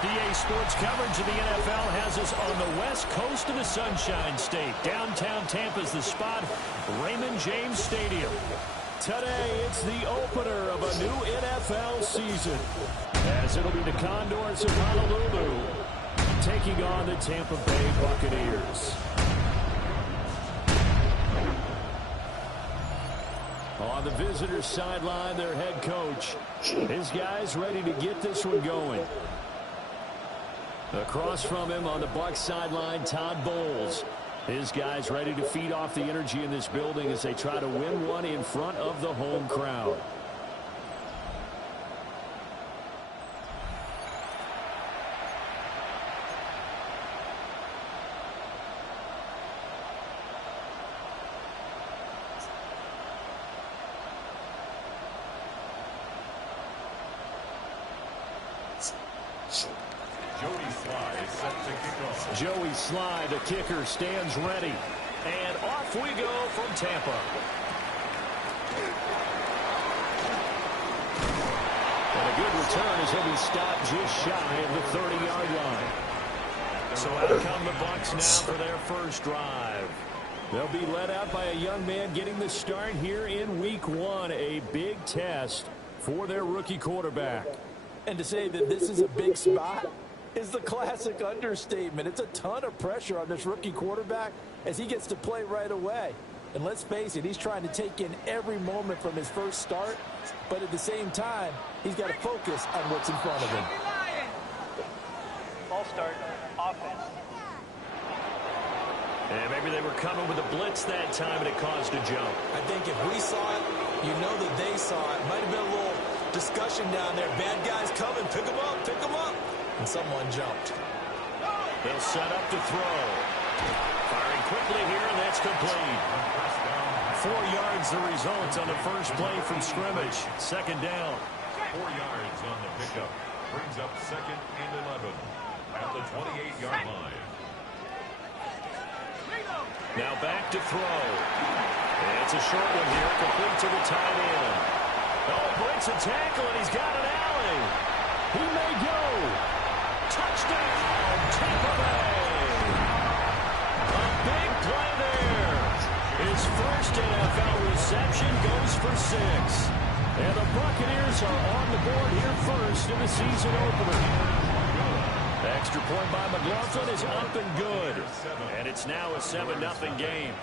DA Sports coverage of the NFL has us on the west coast of the Sunshine State. Downtown Tampa's the spot, Raymond James Stadium. Today, it's the opener of a new NFL season, as it'll be the Condors of Honolulu taking on the Tampa Bay Buccaneers. On the visitors' sideline, their head coach. His guys ready to get this one going. Across from him on the Bucs sideline, Todd Bowles. His guys ready to feed off the energy in this building as they try to win one in front of the home crowd. Joey Sly, the kicker, stands ready. And off we go from Tampa. And a good return as he'll be stopped just shy of the 30-yard line. So out come the Bucs now for their first drive. They'll be led out by a young man getting the start here in week one. A big test for their rookie quarterback. And to say that this is a big spot is the classic understatement. It's a ton of pressure on this rookie quarterback as he gets to play right away. And let's face it, he's trying to take in every moment from his first start, but at the same time, he's got to focus on what's in front of him. Ball start, offense. And maybe they were coming with a blitz that time and it caused a jump. I think if we saw it, you know that they saw it. Might have been a little discussion down there. Bad guys coming, pick them up, pick them up. And someone jumped. They'll set up to throw. Firing quickly here, and that's complete. 4 yards the result on the first play from scrimmage. Second down. 4 yards on the pickup. Brings up second and 11 at the 28-yard line. Now back to throw. And it's a short one here, complete to the tight end. Oh, breaks a tackle, and he's got an alley. He may go. Touchdown, Tampa Bay. A big play there. His first NFL reception goes for 6. And the Buccaneers are on the board here first in the season opener. Extra point by McLaughlin is up and good. And it's now a 7-0 game.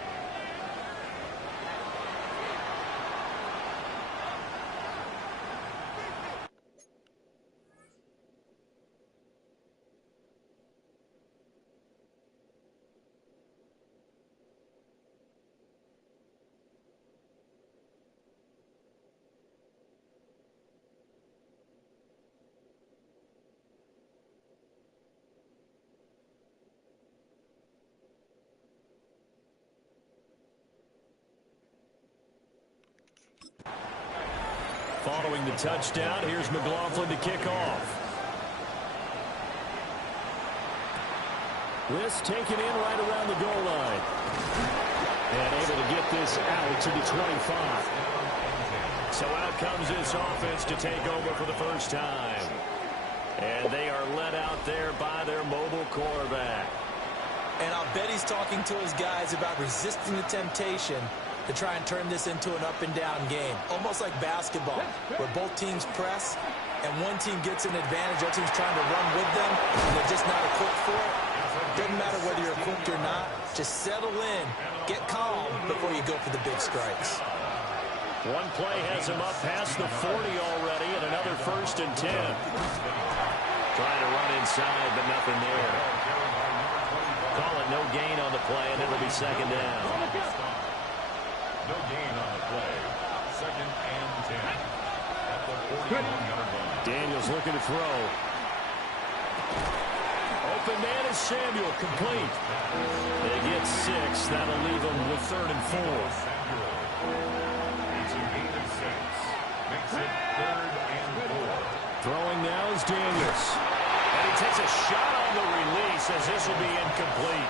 Following the touchdown, here's McLaughlin to kick off. This taken in right around the goal line. And able to get this out to the 25. So out comes this offense to take over for the first time. And they are led out there by their mobile quarterback. And I'll bet he's talking to his guys about resisting the temptation to try and turn this into an up-and-down game. Almost like basketball, where both teams press, and one team gets an advantage, the other team's trying to run with them, and they're just not equipped for it. Doesn't matter whether you're equipped or not. Just settle in, get calm before you go for the big strikes. One play has him up past the 40 already, and another 1st and 10. Trying to run inside, but nothing there. Call it no gain on the play, and it'll be second down. No gain on the play. Second and 10 at the 41-yard line. Daniels looking to throw. Open man is Samuel, complete. They get 6. That'll leave them with 3rd and 4. It's a gain of 6. Makes it 3rd and 4. Throwing now is Daniels. And he takes a shot on the release as this will be incomplete.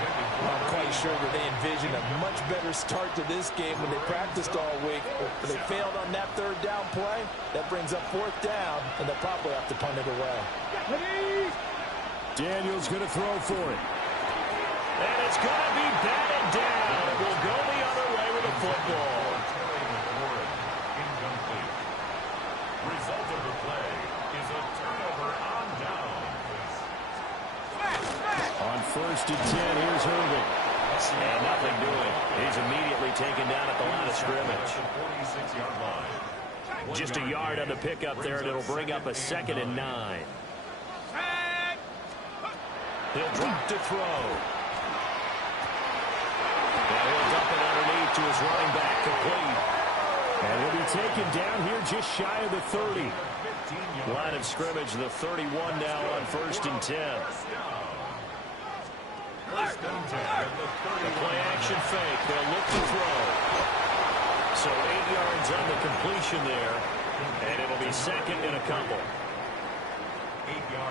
I'm quite sure that they envisioned a much better start to this game when they practiced all week. But they failed on that third down play. That brings up fourth down, and they'll probably have to punt it away. Daniels going to throw for it. And it's going to be batted down. It will go the other way with the football. Incomplete. Result of the play is a turnover on downs. On 1st and 10, here's Irving. And nothing doing. He's immediately taken down at the line of scrimmage. 46-yard line. Just a yard on the pickup there, and it'll bring up a 2nd and 9. He'll drop to throw. And he'll dump it underneath to his running back, complete. And he'll be taken down here just shy of the 30. Line of scrimmage, the 31 now on 1st and 10. The play action fake. They'll look to throw. So 8 yards on the completion there. And it'll be 2nd and a couple.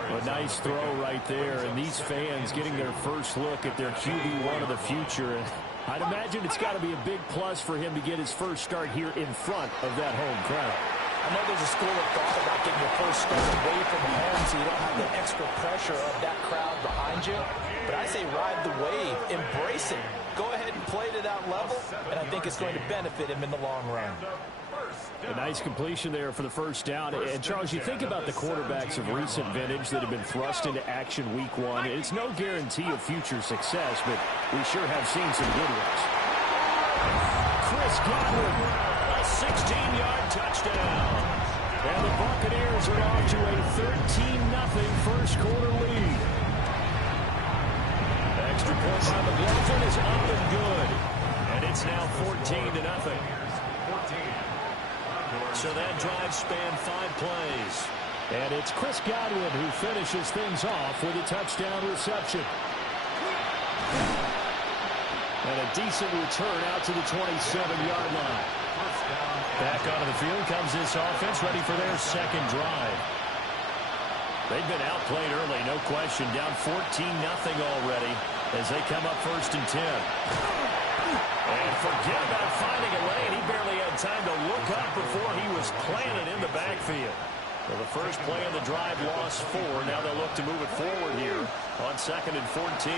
A nice throw right there. And these fans getting their first look at their QB1 of the future. And I'd imagine it's got to be a big plus for him to get his first start here in front of that home crowd. I know there's a school of thought about getting your first start away from home so you don't have the extra pressure of that crowd behind you. But I say ride the wave, embrace it. Go ahead and play to that level, and I think it's going to benefit him in the long run. A nice completion there for the first down. And, Charles, you think about the quarterbacks of recent vintage that have been thrust into action week 1. It's no guarantee of future success, but we sure have seen some good ones. Chris Godwin, a 16-yard touchdown. And the Buccaneers are off to a 13-0 first quarter lead. Extra point by McLaughlin is up and good. And it's now 14-0. So that drive spanned 5 plays. And it's Chris Godwin who finishes things off with a touchdown reception. And a decent return out to the 27-yard line. Back onto the field comes this offense, ready for their second drive. They've been outplayed early, no question. Down 14-0 already as they come up 1st and 10. And forget about finding a lane. He barely had time to look up before he was planted in the backfield. Well, the first play of the drive lost 4. Now they'll look to move it forward here on 2nd and 14.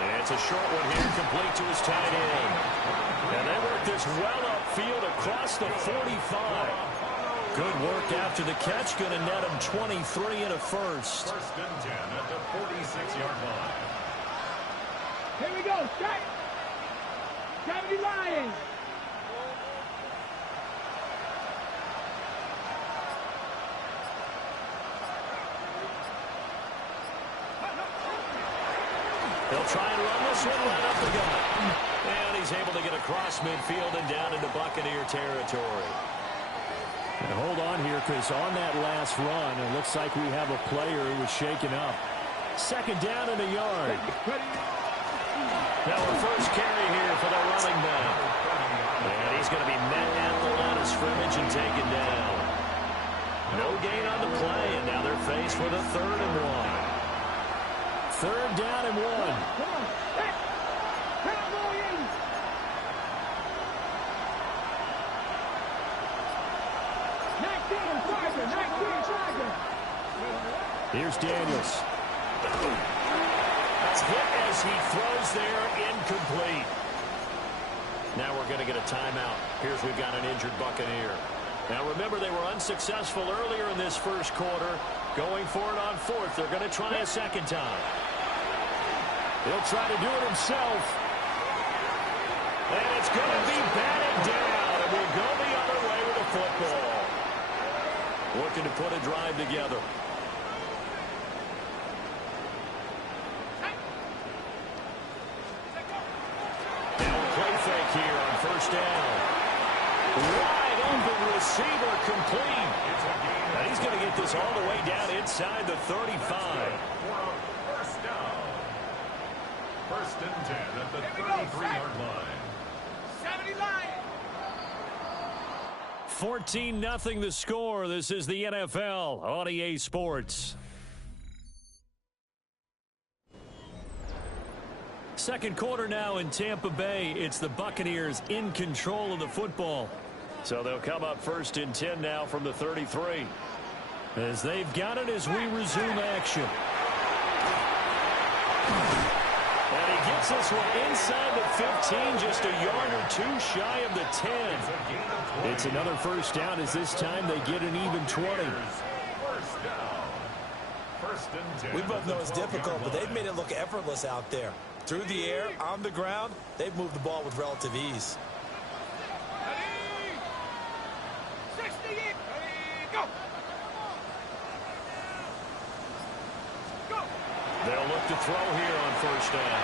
And it's a short one here, complete to his tight end. And they work this well upfield across the 45. Good work after the catch. Going to net him 23 and a first. 1st and 10 at the 46-yard line. Here we go. Strike. 70 Lions. They'll try and run this one right up the gut. And he's able to get across midfield and down into Buccaneer territory. And hold on here, because on that last run, it looks like we have a player who was shaken up. 2nd down and a yard. Now our first carry here for the running back. And he's going to be met at the line of scrimmage and taken down. No gain on the play, and now they're faced with a 3rd and 1. 3rd down and 1. Come on. Hey. Cowboys. Here's Daniels. That's hit as he throws there, incomplete. Now we're going to get a timeout. Here's we've got an injured Buccaneer. Now remember, they were unsuccessful earlier in this first quarter. Going for it on 4th. They're going to try a 2nd time. He'll try to do it himself. And it's going to be batted down. And we'll go the other way with the football. Looking to put a drive together. Now a play fake here on 1st down. Wide open receiver, complete. And he's going to get this all the way down inside the 35. For a first down. 1st and 10 at the 33-yard line. 70 Lions. 14-0 the score. This is the NFL on EA Sports. Second quarter now in Tampa Bay. It's the Buccaneers in control of the football. So they'll come up first and 10 now from the 33. As they've got it as we resume action. And he gets this one inside the 15, just a yard or two shy of the 10. It's another first down as this time they get an even 20. We both know it's difficult, but they've made it look effortless out there. Through the air, on the ground, they've moved the ball with relative ease. They'll look to throw here on first down.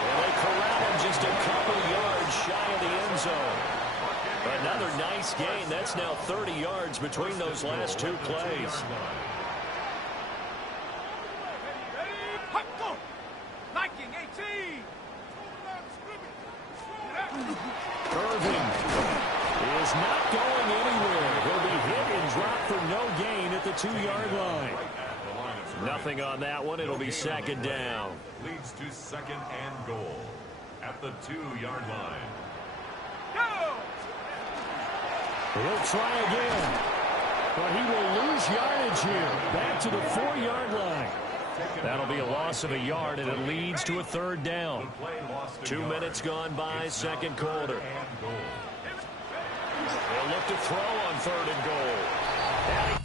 Well, they corral him just a couple yards shy of the end zone. Another nice gain. That's now 30 yards between those last two plays. Irving is not going anywhere. He'll be hit and dropped for no gain at the 2-yard line. Nothing on that one. It'll be second down. Leads to second and goal at the 2-yard line. He'll try again. But he will lose yardage here. Back to the 4-yard line. That'll be a loss of a yard, and it leads to a third down. 2 minutes gone by, second quarter. They'll look to throw on third and goal.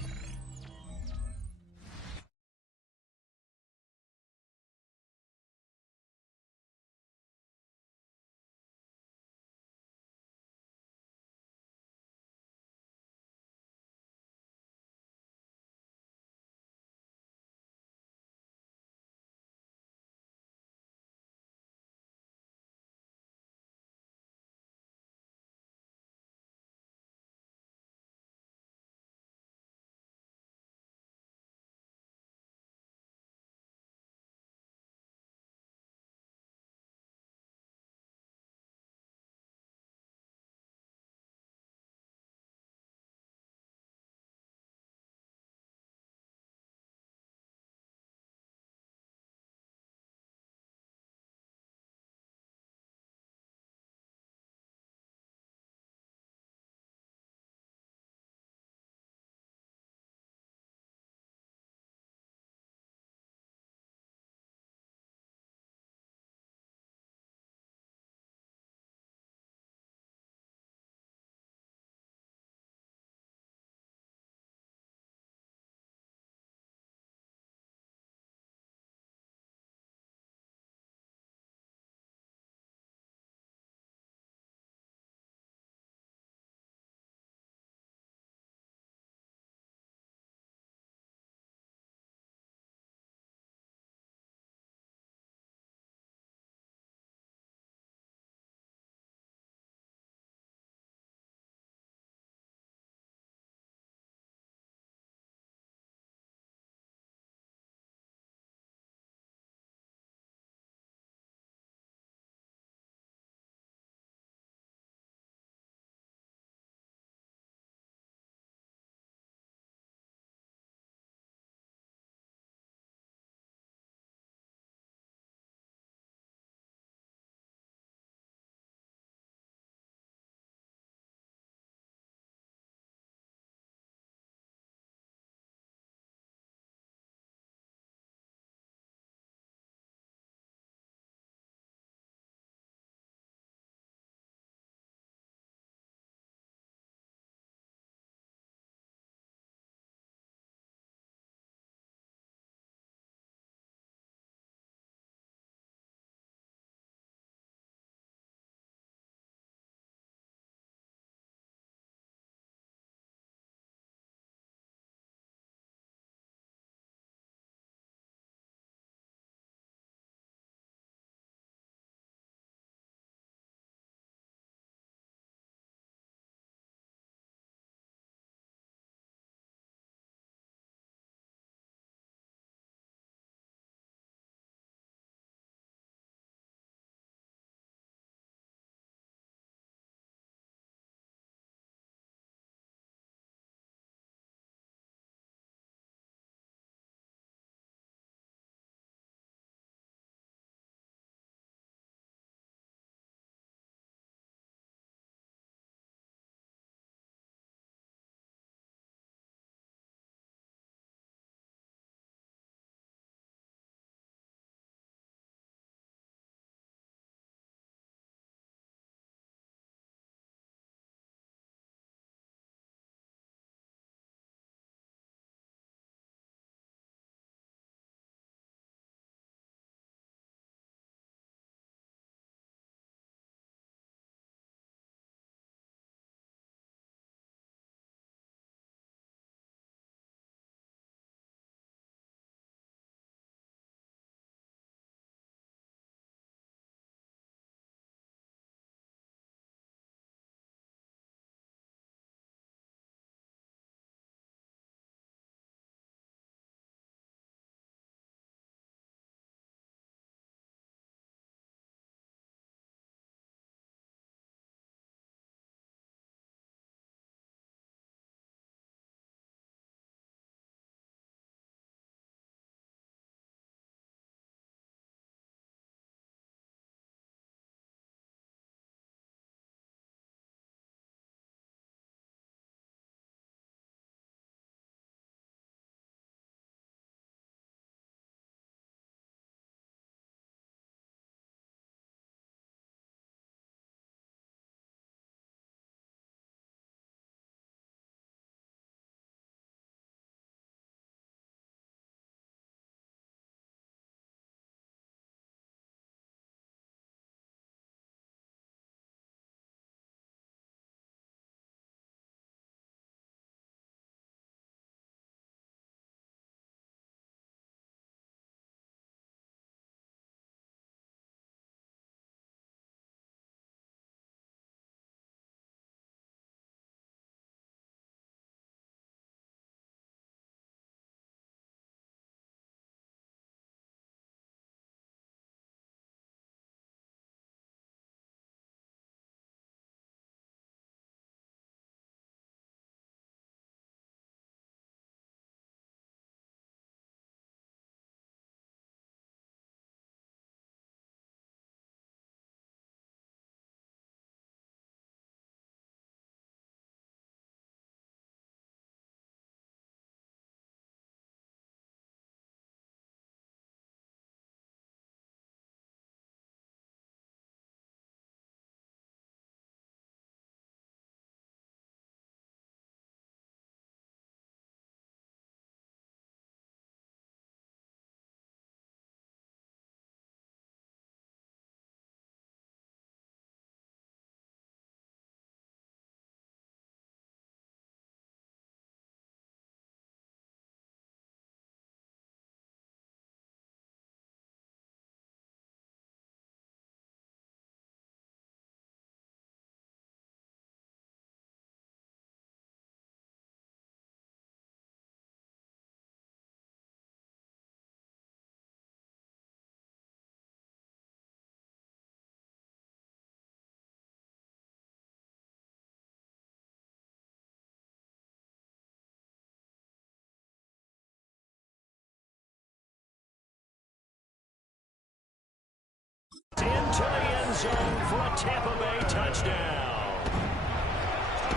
zone for a Tampa Bay touchdown.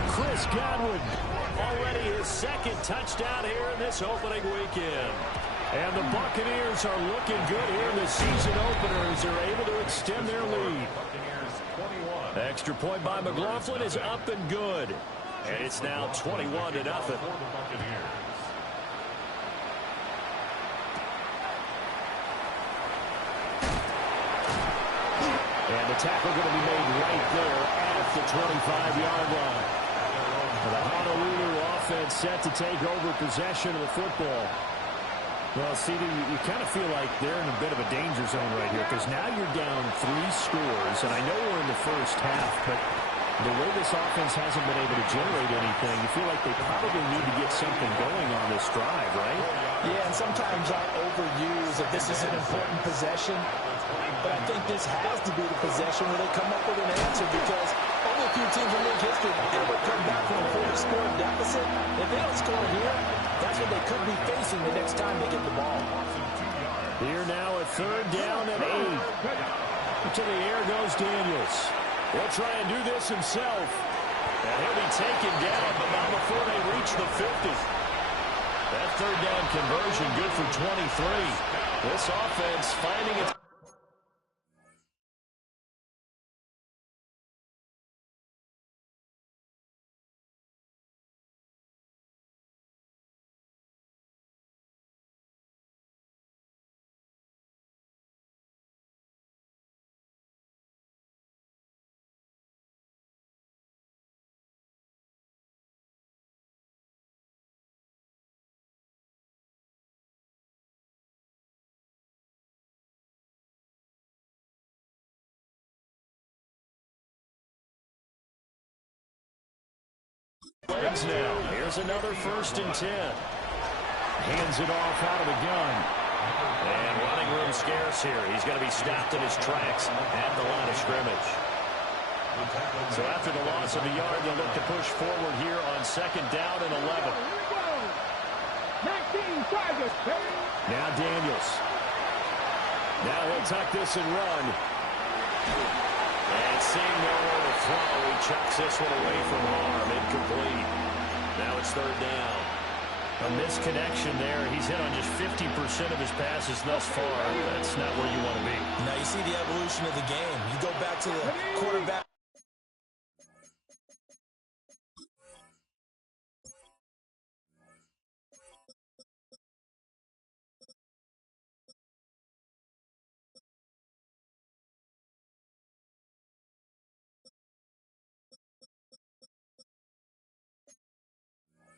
Chris Godwin, already his second touchdown here in this opening weekend. And the Buccaneers are looking good here in the season opener as they're able to extend their lead. Extra point by McLaughlin is up and good. And it's now 21-0. And the tackle going to be made right there at the 25-yard line. The Honolulu offense set to take over possession of the football. Well, CD, you kind of feel like they're in a bit of a danger zone right here because now you're down 3 scores, and I know we're in the first half, but the way this offense hasn't been able to generate anything, you feel like they probably need to get something going on this drive, right? Yeah, and sometimes I overuse that this is an important possession, but I think this has to be the possession where they come up with an answer because only a few teams in league history have ever come back from a 4-score deficit. If they don't score here, that's what they could be facing the next time they get the ball. Here now at 3rd down and 8. To the air goes Daniels. He'll try and do this himself. And he'll be taken down, but not before they reach the 50. That 3rd down conversion good for 23. This offense finding its... Now, here's another 1st and 10. Hands it off out of the gun. And running room scarce here. He's going to be stopped in his tracks at the line of scrimmage. So after the loss of a yard, they'll look to push forward here on 2nd down and 11. 19 targets. Now Daniels. Now he'll tuck this and run. And seeing nowhere to throw, he chucks this one away from harm. Incomplete. Now it's 3rd down. A misconnection there. He's hit on just 50% of his passes thus far. That's not where you want to be. Now you see the evolution of the game. You go back to the quarterback.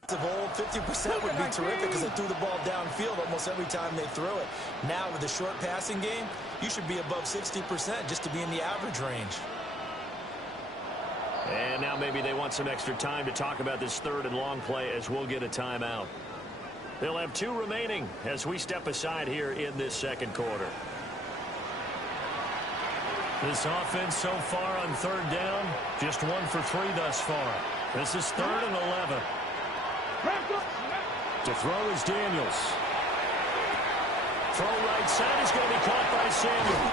Of old, 50% would be terrific because they threw the ball downfield almost every time they threw it. Now with the short passing game, you should be above 60% just to be in the average range. And now maybe they want some extra time to talk about this 3rd and long play as we'll get a timeout. They'll have 2 remaining as we step aside here in this 2nd quarter. This offense so far on 3rd down, just 1 for 3 thus far. This is 3rd and 11. To throw is Daniels. Throw right side is going to be caught by Samuel.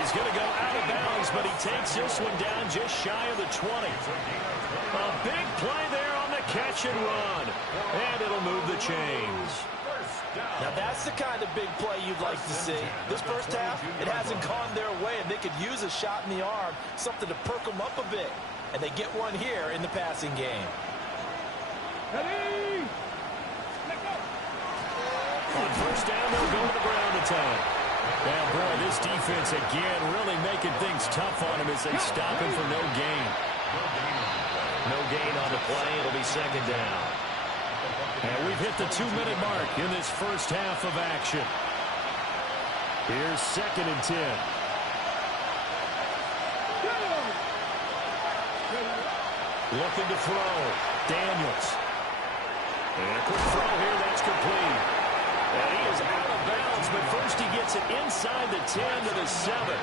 He's going to go out of bounds, but he takes this one down just shy of the 20. A big play there on the catch and run. And it'll move the chains. Now that's the kind of big play you'd like to see. This first half, it hasn't gone their way, and they could use a shot in the arm, something to perk them up a bit. And they get one here in the passing game. Ready? On 1st down, they'll go to the ground attack. Now, boy, this defense again really making things tough on him as they stop him for no gain. No gain on the play. It'll be 2nd down. And we've hit the 2-minute mark in this first half of action. Here's 2nd and 10. Looking to throw. Daniels. And a quick throw here, that's complete. And he is out of bounds, but first he gets it inside the 10 to the 7.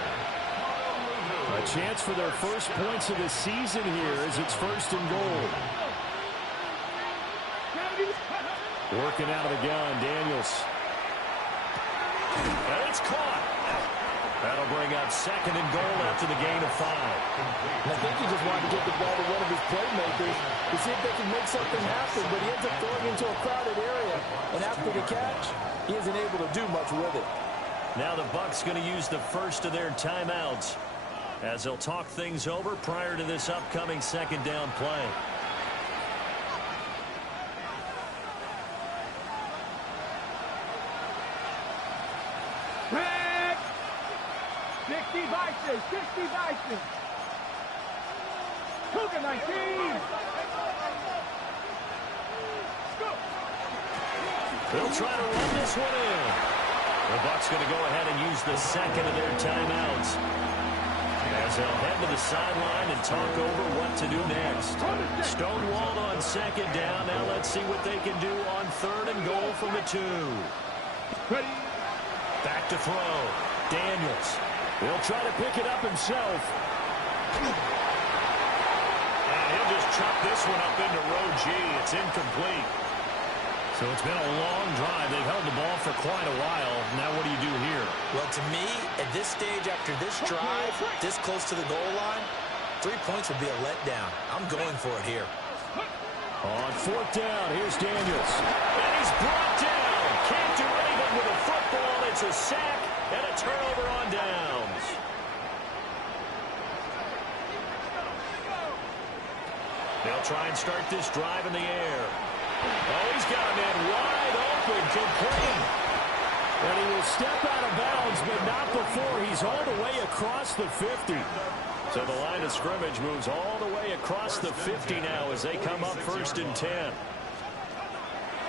A chance for their first points of the season here as it's 1st and goal. Working out of the gun, Daniels. And it's caught. That'll bring up second and goal after the gain of 5. And I think he just wanted to get the ball to one of his playmakers to see if they can make something happen, but he ends up throwing into a crowded area. And after the catch, he isn't able to do much with it. Now the Bucs going to use the first of their timeouts as they'll talk things over prior to this upcoming second down play. Red! 60 Bison! 60 Bison! Cougar 19! They'll try to run this one in. The Bucs going to go ahead and use the second of their timeouts as they'll head to the sideline and talk over what to do next. Stonewalled on second down. Now let's see what they can do on third and goal from the 2. Ready? Back to throw. Daniels. He'll try to pick it up himself. And he'll just chop this one up into row G. It's incomplete. So it's been a long drive. They've held the ball for quite a while. Now what do you do here? Well, to me, at this stage after this drive, this close to the goal line, 3 points would be a letdown. I'm going for it here. On fourth down, here's Daniels. And he's brought down. Can't do anything with a football. It's a sack and a turnover on downs. They'll try and start this drive in the air. Oh, he's got a man wide open, complete. And he will step out of bounds, but not before he's all the way across the 50. So the line of scrimmage moves all the way across the 50 now as they come up first and 10.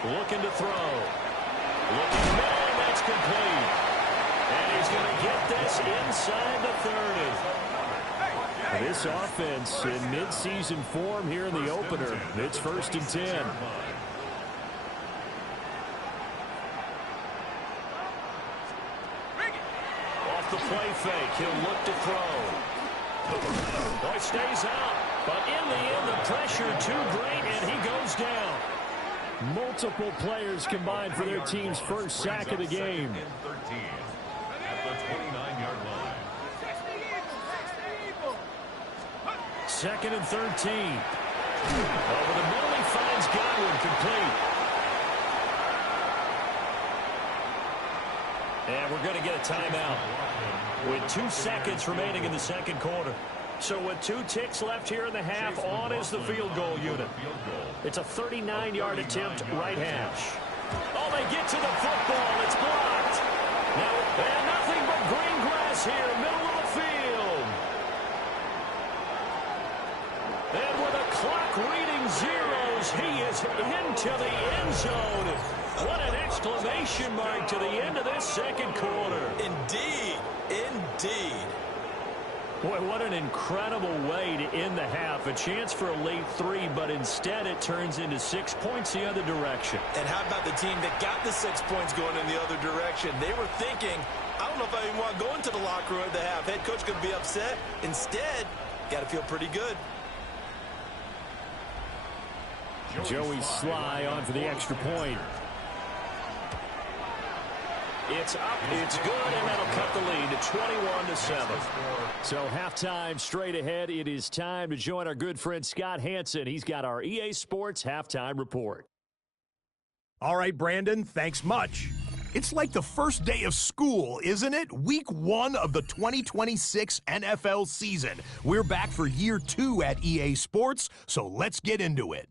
Looking to throw. Looking middle, and that's complete. And he's going to get this inside the 30. This offense in midseason form here in the opener. It's first and 10. Off the play fake, he'll look to throw. Boy, stays out. But in the end, the pressure too great, and he goes down. Multiple players combined for their team's first sack of the game. 13 at the 29-yard line. Second and 13. Over the middle, he finds Godwin, complete. And we're going to get a timeout with 2 seconds remaining in the second quarter. So with 2 ticks left here in the half, on is the field goal unit. It's a 39-yard attempt, right hash. Oh, they get to the football. It's blocked. Now, and nothing but green grass here, middle of the field. And with the clock reading zeros, he is into the end zone. What an exclamation mark to the end of this second quarter. Indeed. Indeed. Boy, what an incredible way to end the half. A chance for a late 3, but instead it turns into 6 points the other direction. And how about the team that got the 6 points going in the other direction? They were thinking, I don't know if I even want to go into the locker room at the half. Head coach could be upset. Instead, got to feel pretty good. Joey Sly on for the extra point. It's up, it's good, and that'll cut the lead to 21-7. So halftime straight ahead. It is time to join our good friend Scott Hansen. He's got our EA Sports halftime report. All right, Brandon, thanks much. It's like the first day of school, isn't it? Week 1 of the 2026 NFL season. We're back for year 2 at EA Sports, so let's get into it.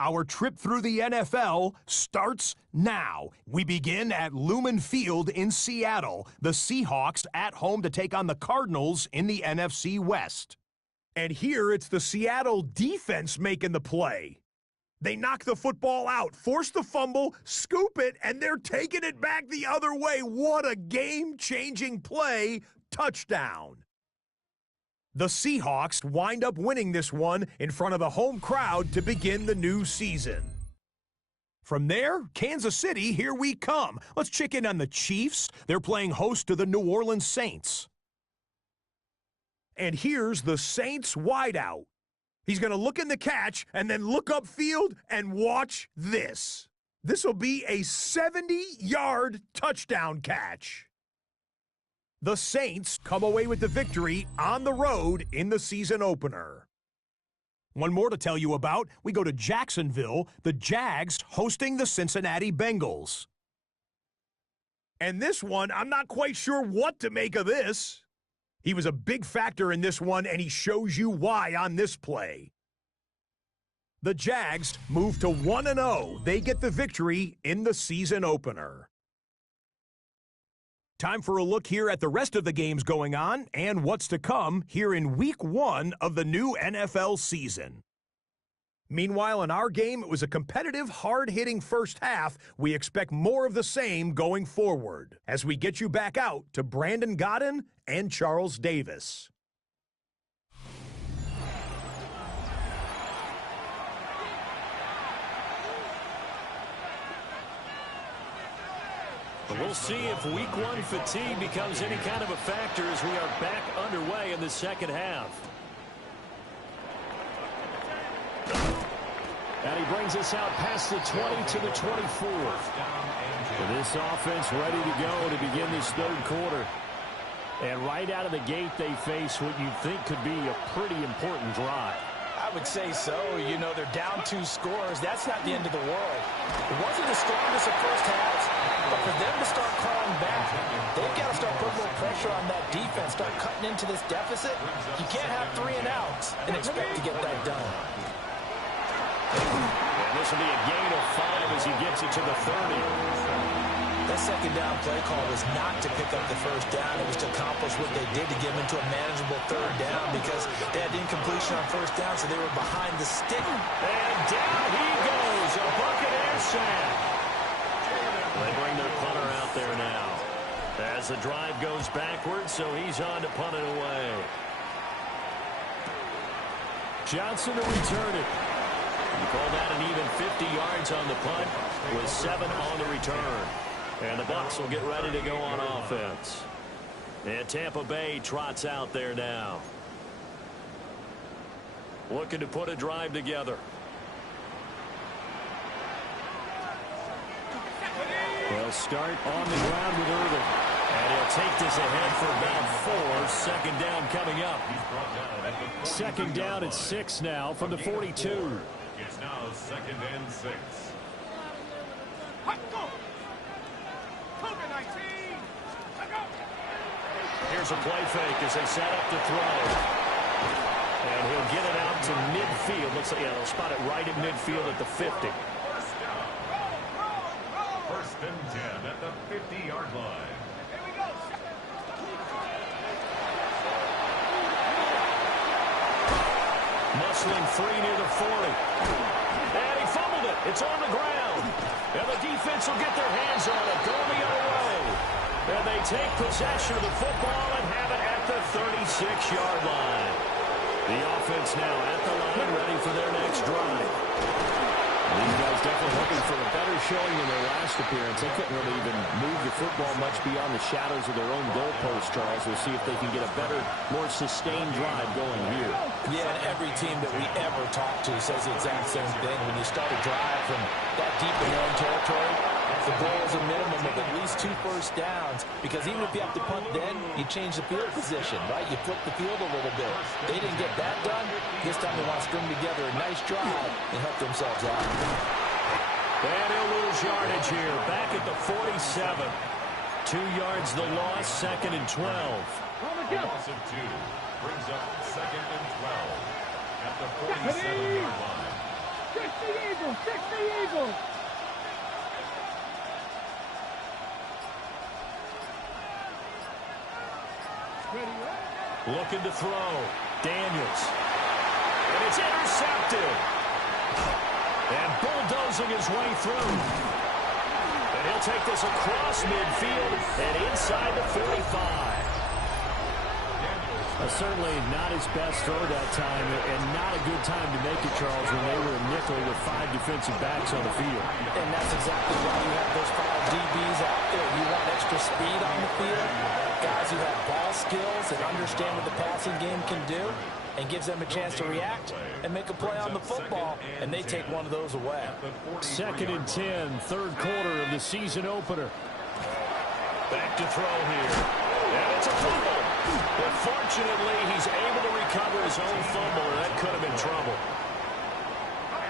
Our trip through the NFL starts now. We begin at Lumen Field in Seattle. The Seahawks at home to take on the Cardinals in the NFC West. And here it's the Seattle defense making the play. They knock the football out, force the fumble, scoop it, and they're taking it back the other way. What a game-changing play. Touchdown. The Seahawks wind up winning this one in front of the home crowd to begin the new season. From there, Kansas City, here we come. Let's check in on the Chiefs. They're playing host to the New Orleans Saints. And here's the Saints wideout. He's going to look in the catch and then look upfield and watch this. This will be a 70-yard touchdown catch. The Saints come away with the victory on the road in the season opener. One more to tell you about. We go to Jacksonville, the Jags hosting the Cincinnati Bengals. And this one, I'm not quite sure what to make of this. He was a big factor in this one, and he shows you why on this play. The Jags move to 1-0. They get the victory in the season opener. Time for a look here at the rest of the games going on and what's to come here in Week 1 of the new NFL season. Meanwhile, in our game, it was a competitive, hard-hitting first half. We expect more of the same going forward as we get you back out to Brandon Godden and Charles Davis. We'll see if Week 1 fatigue becomes any kind of a factor as we are back underway in the second half. And he brings us out past the 20 to the 24. This offense ready to go to begin this third quarter. And right out of the gate, they face what you'd think could be a pretty important drive. I would say so. You know, they're down 2 scores. That's not the end of the world. It wasn't the strongest of first halves, but for them to start clawing back, they've got to start putting a little pressure on that defense, start cutting into this deficit. You can't have 3 and outs and expect to get that done. And this will be a gain of 5 as he gets it to the 30. That second down play call was not to pick up the first down. It was to accomplish what they did to get them into a manageable third down because they had incompletion on first down, so they were behind the stick. And down he goes, a Buccaneer sack. They bring their punter out there now as the drive goes backwards, so he's on to punt it away. Johnson to return it. You call that an even 50 yards on the punt with 7 on the return. And the Bucs will get ready to go on offense. And Tampa Bay trots out there now. Looking to put a drive together. They'll start on the ground with Irvin. And he'll take this ahead for about 4. Second down coming up. Second down at 6 now from the 42. It's now 2nd and 6. Here's a play fake as they set up to throw. And he'll get it out to midfield. Looks like they'll spot it right at midfield at the 50. 1st and 10 at the 50-yard line. Muscling free near the 40. And he fumbled it. It's on the ground. And the defense will get their hands on it. Going the other way. And they take possession of the football and have it at the 36-yard line. The offense now at the line, ready for their next drive. These guys definitely hoping for a better showing in their last appearance. They couldn't really even move the football much beyond the shadows of their own goalpost, Charles. We'll see if they can get a better, more sustained drive going here. Yeah, and every team that we ever talk to says the exact same thing. When you start a drive from that deep in their own territory, the goal is a minimum of at least 2 first downs, because even if you have to punt then, you change the field position, right? You flip the field a little bit. They didn't get that done. This time they want to string together a nice drive and help themselves out. And he'll lose yardage here, back at the 47. 2 yards the loss, 2nd and 12. Loss of 2 brings up 2nd and 12 at the 47-yard line. 60 Eagles! 60 Eagles! Looking to throw. Daniels. And it's intercepted. And bulldozing his way through. And he'll take this across midfield and inside the 45. Certainly not his best throw that time, and not a good time to make it, Charles, when they were a nickel with 5 defensive backs on the field. And that's exactly why you have those 5 DBs out there. You want extra speed on the field, guys who have ball skills and understand what the passing game can do, and gives them a chance to react and make a play on the football, and they take one of those away. 2nd and 10, third quarter of the season opener. Back to throw here. And it's a fumble. But fortunately, he's able to recover his own fumble, and that could have been trouble.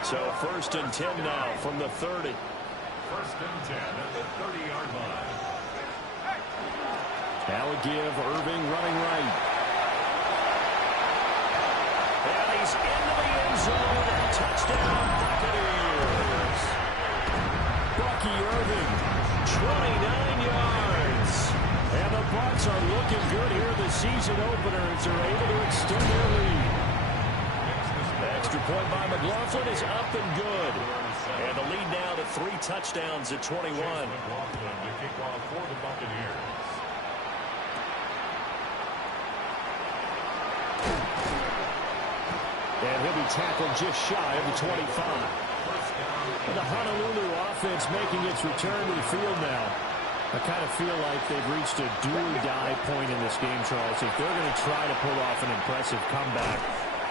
So 1st and 10 now from the 30. 1st and 10 at the 30-yard line. Now a give, Irving running right. And he's into the end zone, and touchdown Buccaneers. Bucky Irving, 29 yards. And the Bucs are looking good here in the season opener as they're able to extend their lead. Extra point by McLaughlin is up and good. And the lead now to 3 touchdowns at 21. McLaughlin to kick off for the Buccaneers. And he'll be tackled just shy of the 25. And the Honolulu offense making its return to the field now. I kind of feel like they've reached a do-or-die point in this game, Charles. If they're going to try to pull off an impressive comeback,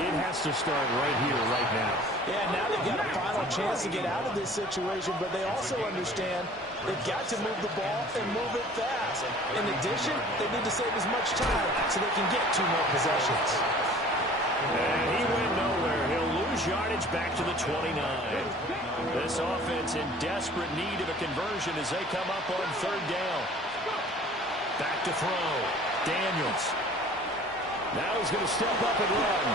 it has to start right here, right now. Yeah, now they've got a final chance to get out of this situation, but they also understand they've got to move the ball and move it fast. In addition, they need to save as much time so they can get 2 more possessions. And he went nowhere. He'll lose yardage back to the 29. This offense in desperate need of a conversion as they come up on 3rd down. Back to throw. Daniels. Now he's going to step up and run.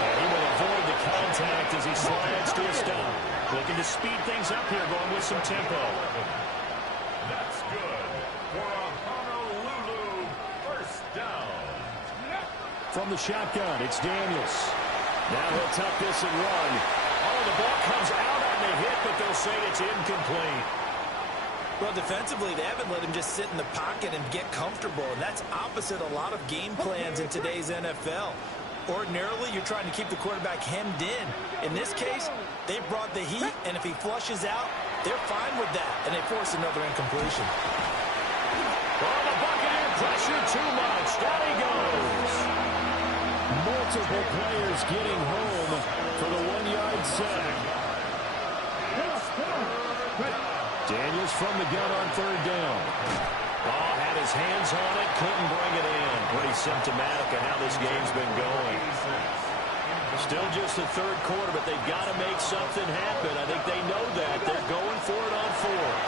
And he will avoid the contact as he slides to a stop. Looking to speed things up here, going with some tempo. That's good for a Honolulu 1st down. From the shotgun, it's Daniels. Now he'll tuck this and run. Oh, the ball comes out on the hit, but they'll say it's incomplete. Well, defensively, they haven't let him just sit in the pocket and get comfortable, and that's opposite a lot of game plans in today's NFL. Ordinarily, you're trying to keep the quarterback hemmed in. In this case, they brought the heat, and if he flushes out, they're fine with that, and they force another incompletion. Oh, the Buccaneer pressure too much. Down he goes. Multiple players getting home for the 1-yard sack. Daniels from the gun on 3rd down. Oh, had his hands on it, couldn't bring it in. Pretty symptomatic of how this game's been going. Still just the 3rd quarter, but they've got to make something happen. I think they know that. They're going for it on 4th.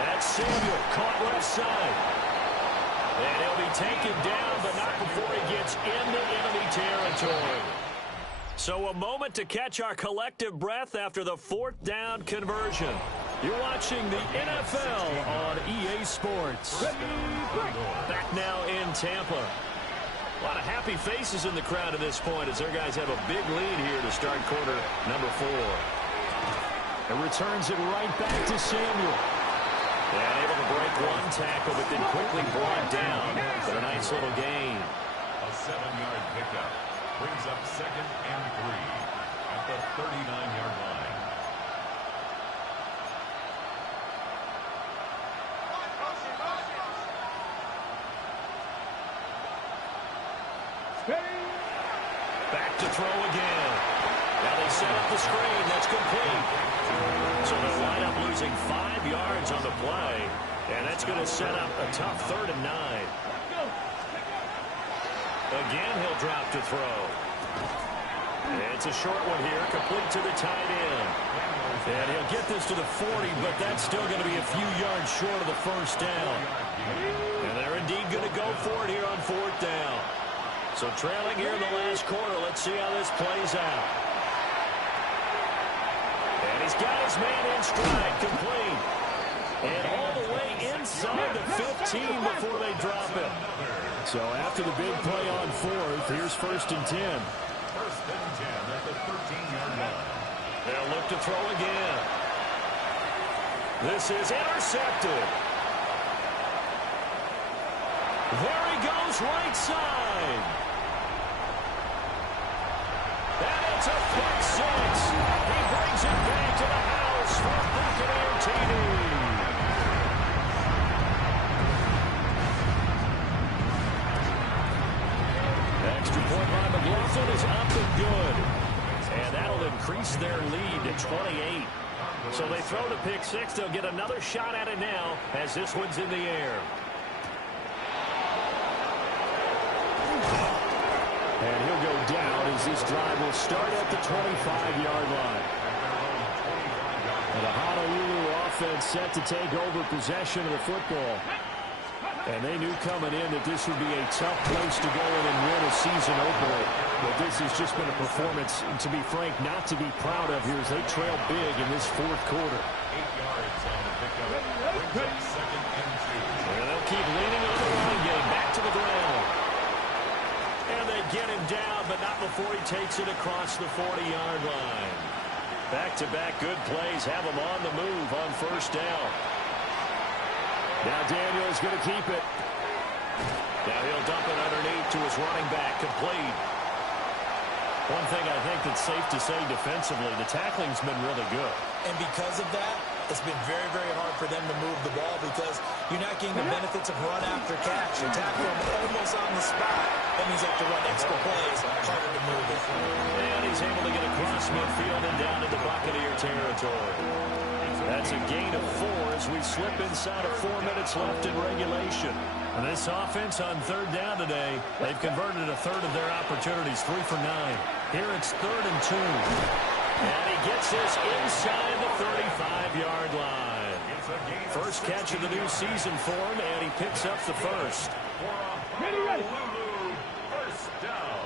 That's Samuel, caught left side. And he'll be taken down, but not before he gets into enemy territory. So a moment to catch our collective breath after the 4th down conversion. You're watching the NFL on EA Sports. Back now in Tampa. A lot of happy faces in the crowd at this point as their guys have a big lead here to start quarter number 4. And returns it right back to Samuel. And able to break 1 tackle, but then quickly brought down. But a nice little gain. A 7-yard pickup brings up 2nd and 3 at the 39-yard line. Back to throw again. Now they set up the screen. That's complete. So they'll line up losing 5 yards on the play. And that's going to set up a tough 3rd and 9. Again, he'll drop to throw. It's a short one here, complete to the tight end. And he'll get this to the 40, but that's still going to be a few yards short of the 1st down. And they're indeed going to go for it here on 4th down. So trailing here in the last quarter, let's see how this plays out. And he's got his man in stride, complete. And all the way inside the 15 before they drop him. So after the big play on 4th, here's 1st and 10. 1st and 10 at the 13-yard line. They'll look to throw again. This is intercepted. There he goes, right side. And it's a pick 6. He brings it back to the house for Buccaneer TD. Extra point by McLaughlin is up and good. And that'll increase their lead to 28. So they throw the pick 6. They'll get another shot at it now as this one's in the air. And he'll go down as this drive will start at the 25-yard line. And the Honolulu offense set to take over possession of the football. And they knew coming in that this would be a tough place to go in and win a season opener. But this has just been a performance, to be frank, not to be proud of here as they trail big in this fourth quarter. 8 yards on the pickup. Brings up 2nd and 2. And they'll keep leaning on the run game. Back to the ground. And they get him down, but not before he takes it across the 40-yard line. Back-to-back good plays have him on the move on first down. Now Daniel's going to keep it. Now he'll dump it underneath to his running back, complete. One thing I think that's safe to say defensively, the tackling's been really good. And because of that, it's been very, very hard for them to move the ball because you're not getting the benefits of run after catch. You tackle them almost on the spot. That means you have to run extra plays, harder to move it. And he's able to get across midfield and down into Buccaneer territory. That's a gain of 4 as we slip inside of 4 minutes left in regulation. And this offense on third down today, they've converted a third of their opportunities, 3 for 9. Here it's 3rd and 2. And he gets this inside the 35-yard line. First catch of the new season for him, and he picks up the first. Ready. First down.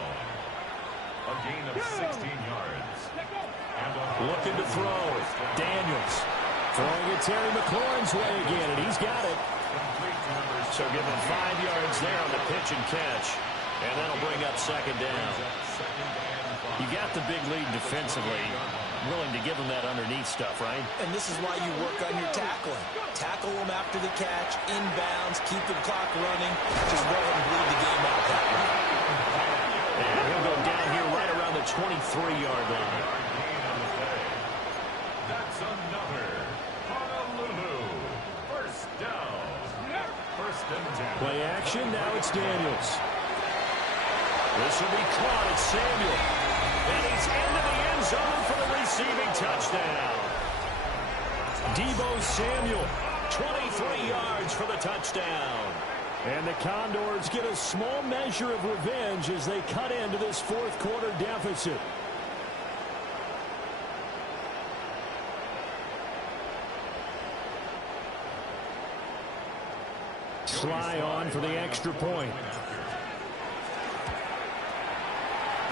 A gain of 16 yards. Looking to throw. Daniels throwing it Terry McLaurin's way again, and he's got it. So give him 5 yards there on the pitch and catch. And that'll bring up 2nd down. You got the big lead defensively. Willing to give him that underneath stuff, right? And this is why you work on your tackling. Tackle them after the catch, inbounds, keep the clock running. Just go ahead and bleed the game out that way. And he'll go down here right around the 23-yard line. That's another Honolulu. First down. 1st and 10. Play action, now it's Daniels. This will be caught, it's Samuel. And he's into the end zone for the receiving touchdown. Deebo Samuel, 23 yards for the touchdown. And the Condors get a small measure of revenge as they cut into this fourth quarter deficit. Sly on for the extra point.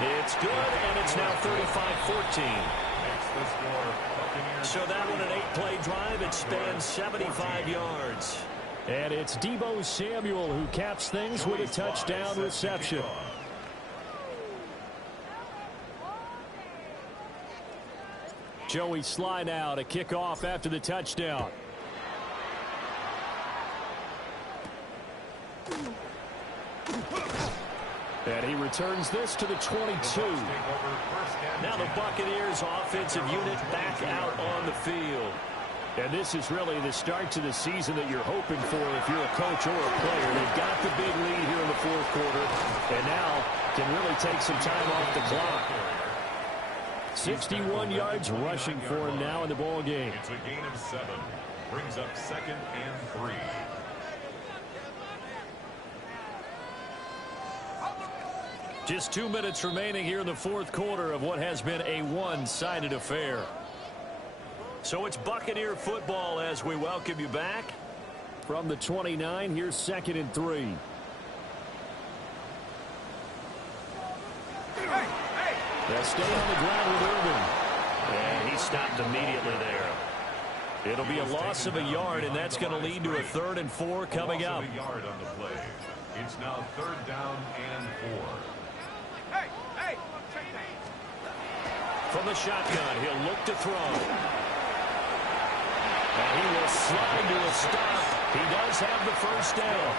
It's good, and it's now 35-14. So that one, an 8-play drive. It spans 75 yards. And it's Deebo Samuel who caps things with a touchdown reception. Joey Sly now to kick off after the touchdown. And he returns this to the 22. Now the Buccaneers offensive unit back out on the field. And this is really the start to the season that you're hoping for if you're a coach or a player. They've got the big lead here in the fourth quarter and now can really take some time off the clock. 61 yards rushing for him now in the ball game. It's a gain of 7. Brings up 2nd and 3. Just 2 minutes remaining here in the fourth quarter of what has been a one-sided affair. So it's Buccaneer football as we welcome you back. From the 29, here's 2nd and 3. They'll stay on the ground with Irvin. And he stopped immediately there. It'll be a loss of a yard, and that's going to lead to a 3rd and 4 coming up. A yard on the play. It's now 3rd down and 4. From the shotgun, he'll look to throw. And he will slide to a stop. He does have the first down.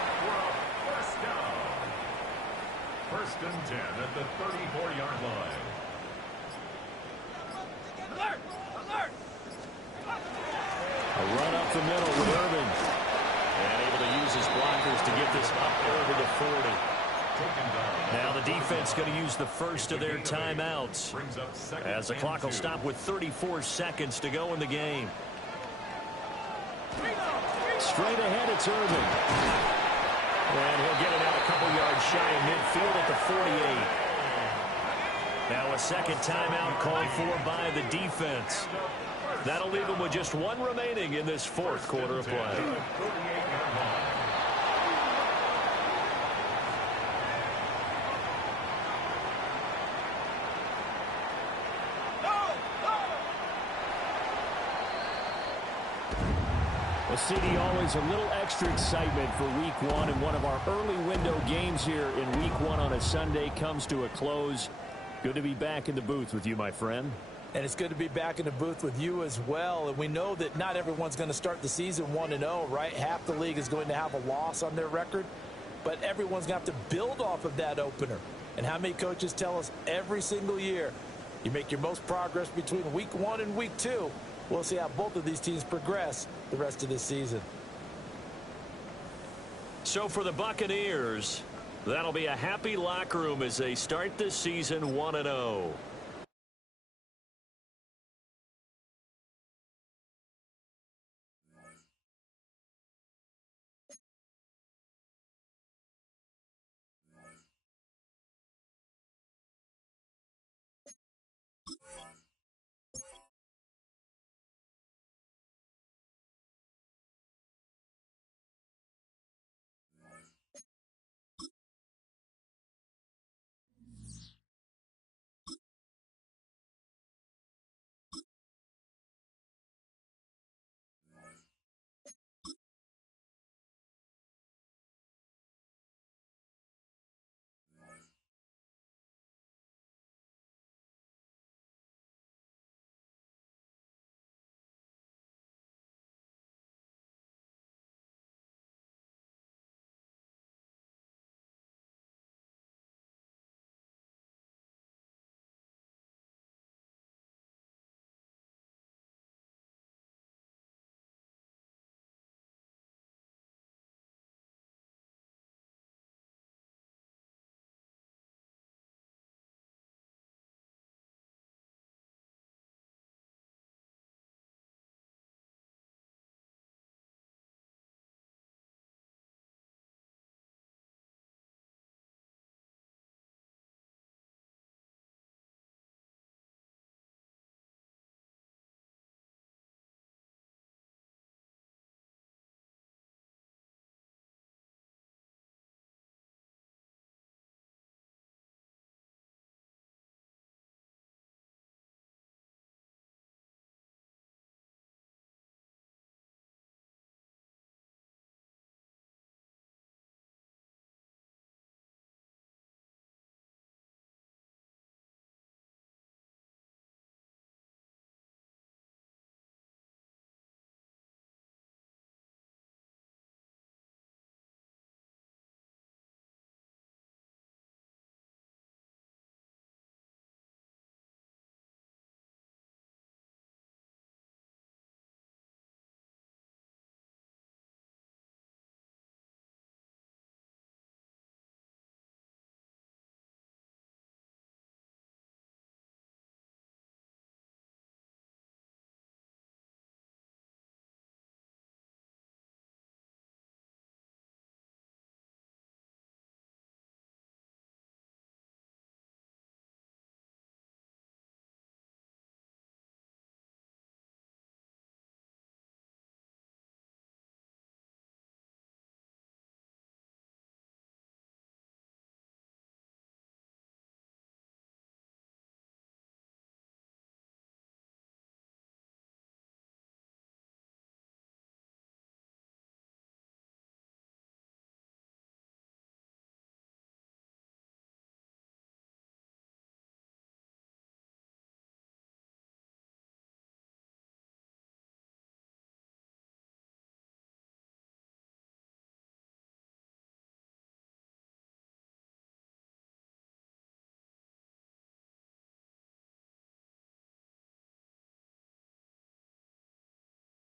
First down. 1st and 10 at the 34-yard line. Alert! A run up the middle with Irvin. And able to use his blockers to get this up over the 40. Now the defense going to use the first of their timeouts as the clock will stop with 34 seconds to go in the game. Straight ahead, it's Irvin. And he'll get it out a couple yards shy of midfield at the 48. Now a second timeout called for by the defense. That'll leave them with just one remaining in this fourth quarter of play. Well, CD, always a little extra excitement for week one, and one of our early window games here in week one on a Sunday comes to a close. Good to be back in the booth with you, my friend. And it's good to be back in the booth with you as well. And we know that not everyone's going to start the season 1-0, right? Half the league is going to have a loss on their record, but everyone's going to have to build off of that opener. And how many coaches tell us every single year, you make your most progress between week one and week two. We'll see how both of these teams progress the rest of this season. So for the Buccaneers, that'll be a happy locker room as they start this season 1-0.